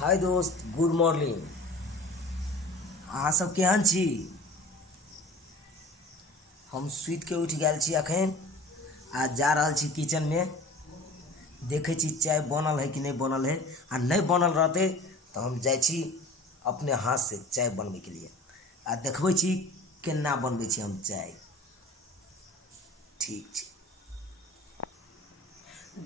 हाय दोस्त, good morning. अहाँ सब केहन छी? हम सुति के उठ गए छी अखन आ जा रहल छी किचन में। देखे छी चाय बनल है कि नहीं बनल है। आ नहीं बनल रहते तो हम जाए छी अपने हाथ से चाय बनवे के लिए आ देखबे छी केना बनवे छी हम चाय। ठीक छै,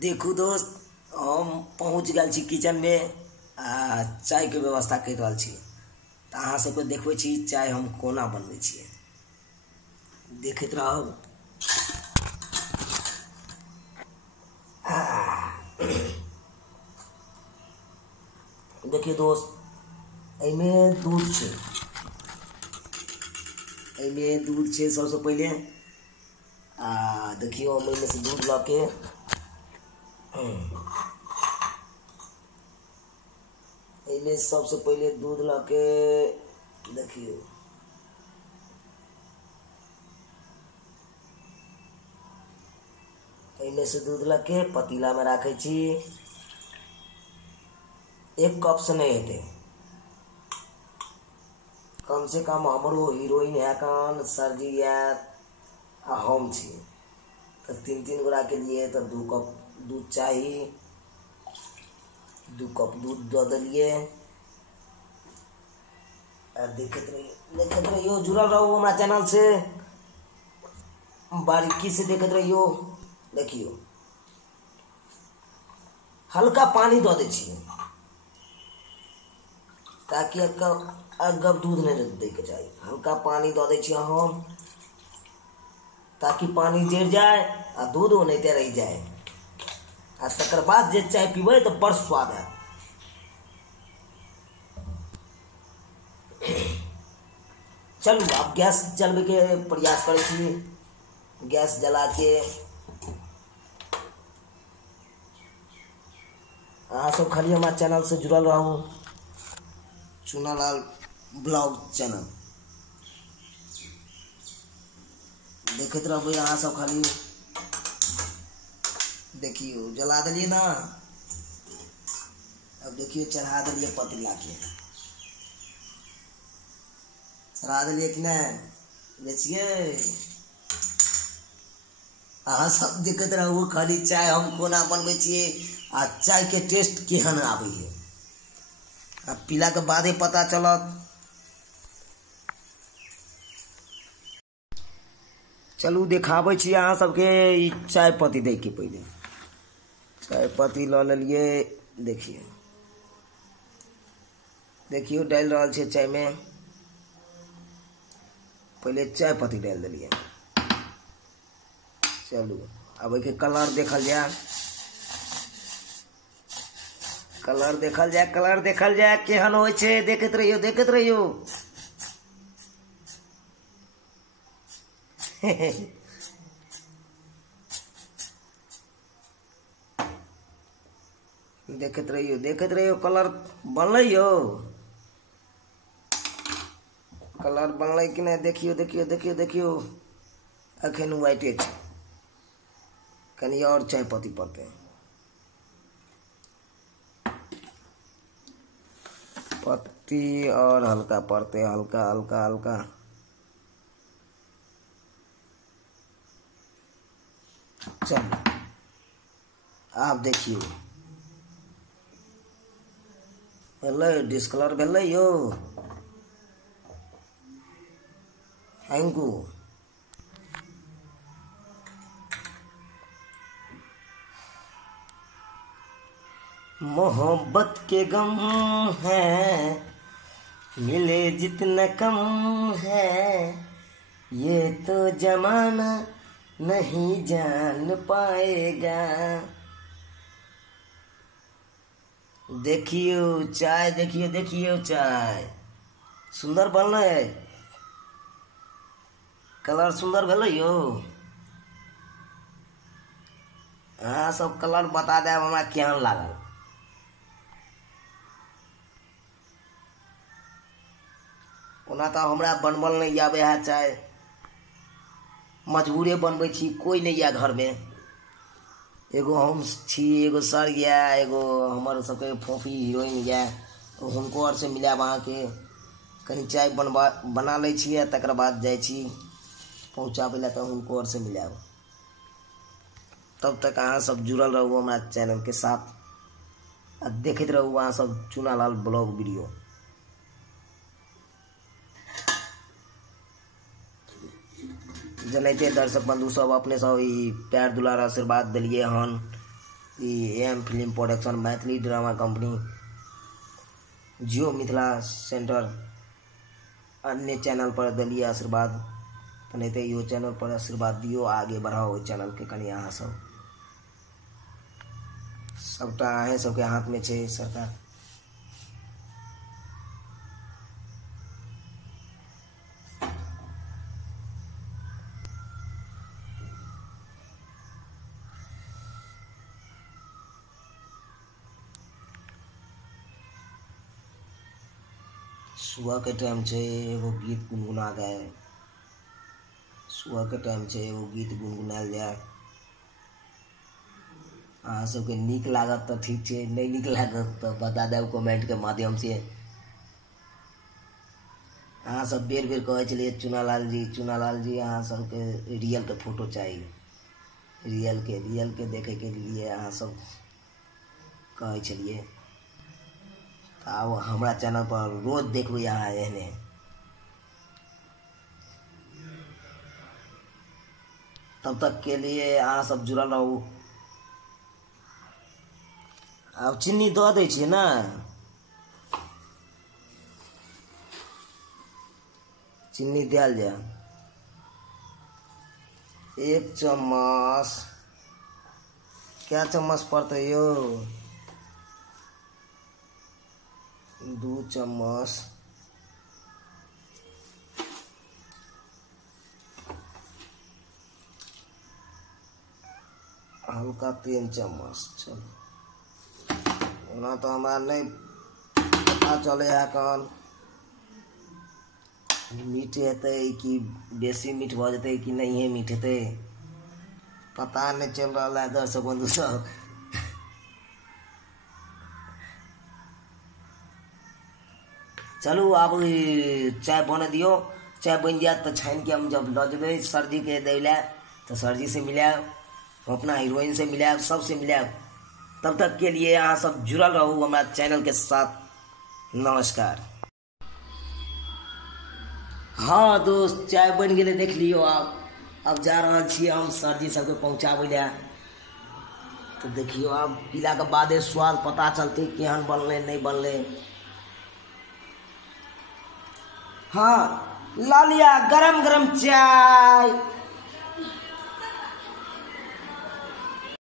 देखू दोस्त, हम पहुँच गए छी किचन में आ चाय के व्यवस्था कर रहल छी। तो अहाँ सबके देखबे छी चाय हम कोना बनवे छिए, देखते रहब। देखिए दोस्त, एमे दूध छै, सबसे पहले देखियो हम एमे से दूध ला के एमे सबसे पहले दूध ला के देखियो एमे से दूध ला के पतीला में रखे छी। एक कप से नहीं हेते, कम से कम हमरो हीरोइन है कान सरजी या हम छी तो तीन गोरा के लिए तो 2 कप दूध चाहिए। 2 कप दूध दे दिलिए। देखते रहियो, जुड़ल रहो हमारा चैनल से, बारीकी से देखते रहियो। देखियो हल्का पानी दे दे छिए ताकि अगब दूध नहीं दे के चाहिए। हल्का पानी दे दे छिए हम ताकि पानी जड़ जाए आ दूध ओनाते रह जाए। आ तकर बाद जे चाय पीबे तो बड़ स्वाद है। चलू अब गैस जलबे के प्रयास करे छी। गैस जला के अहाँ सब खाली हमारे चैनल से जुड़ल रहूं, चुनालाल ब्लॉग चैनल देखते रहबे। अहाँ सब खाली देखियो, जला दिलिए ना। अब देखियो चढ़ा दिलिए पतीला के, चढ़ा दिलिए कि नहीं देखिए। अहाँ सब देखते रहू खाली चाय हम कोना बनवे छिए आ चाय के टेस्ट केहन आवे है। अब पीला के बादे पता चलत। चलू देखाबै छी अहाँ सबके ई चाय पत्ती दे के। पहले चाय पत्ती ल लेलिए। देखियो डाल रहल छै चाय में। पहले चाय पत्ती डाल दिलिए। चलू अब एक कलर देखल जाए, कलर देखल जाए केहन होइ छै। देखते रहियो देखते रहियो। देखते रहियो कलर बनलै यो। कलर बनलै कि नहीं देखियो देखियो देखियो देखियो। अखन व्हाइटे छै, कनी और चाय पत्ती पड़ते। पत्ती और हल्का पड़ते, हल्का हल्का हल्का। चलो आप देखियो भेलै डिस्कलर भेलै यो। Thank you. मोहब्बत के गम है मिले जितना कम है, ये तो जमाना नहीं जान पाएगा। देखियो चाय, देखियो देखियो चाय सुंदर बनल है। कलर सुंदर भेलै यो। अहाँ सब कलर बता देब हमरा केहन लागल। ओना तो हमरा बनबल नहीं आवे है चाय, मजबूरे बनबै छी, कोई नहीं या घर में। एगो हम छी, एगो सर या, एगो हमर सबके फोफी हीरोइन या, हुनको आर से मिलाब अहाँके कनी चाय बना लै छियै, तकर बाद जाइ छी पहुँचाबै लए, तऽ हुनको आर से मिलाब। तब तक अहाँ सब जुड़ल रहू हमारा चैनल के साथ आ देखते रहू अहाँ सब चूनालाल ब्लॉग वीडियो। जनते दर्शक बंधु सब अपने सब ई प्यार दुलार आशीर्वाद दिलिए हन। M film production, Maithili drama company, Jio Mithila centre, अन्य चैनल पर दिलिए आशीर्वाद, नहीं तो यो चैनल पर आशीर्वाद दियो, आगे बढ़ाओ चैनल के कनी अहाँ सब। सबटा अहें सबके हाथ में छै सरकार। सुबह के टाइम छै, एगो गीत गुनगुना जाए। सुबह के टाइम छै, एगो गीत गुनगुनायल जाए। अहाँ सबके नीक लागत तऽ ठीक छै, नहीं नीक लागत तऽ बता देब कमेंट के माध्यम से। अहाँ सब बेर बेर कहै छलिए चूनालाल जी अहाँ सबके रियल के फोटो चाहिए, रियल के देखे के लिए अहाँ सब कहै छलिए। आब हमरा चैनल पर रोज देखबै अहाँ एहने। तब तक के लिए अहाँ सब जुड़ल रहू। अब चीनी दऽ दै छियै ना, चीनी दियल जाए 1 चम्मच। क्या चम्मच पड़तै यो? 2 चम्मच। हल्का 3 चम्मच। चलो ओना तो हमारा नहीं पता चले है कौन मीठ हेतै कि बेसी मीठ भ जेतै कि नहीं मीठ हेतै, पता नहीं चल रहा है दर्शक बंधु सब। चलू आब चाय बन दियो, चाय बन जाए तो छान के हम जब ल जेबै सरजी के दै लए तो सरजी से मिलाब, अपना हीरोइन से मिलाब, सबसे मिलाब। तब तक के लिए अहाँ सब जुड़ल रहू हमारा चैनल के साथ। नमस्कार। हाँ दोस्त, चाय बन गए देख लियो। आप अब जा रहा छी हम सरजी सबके पहुँचाबै लए, तो देखियो अब पीला के बादे स्वाद पता चलते केहन बनले नहीं बनले। हाँ ला लिया गरम गरम चाय।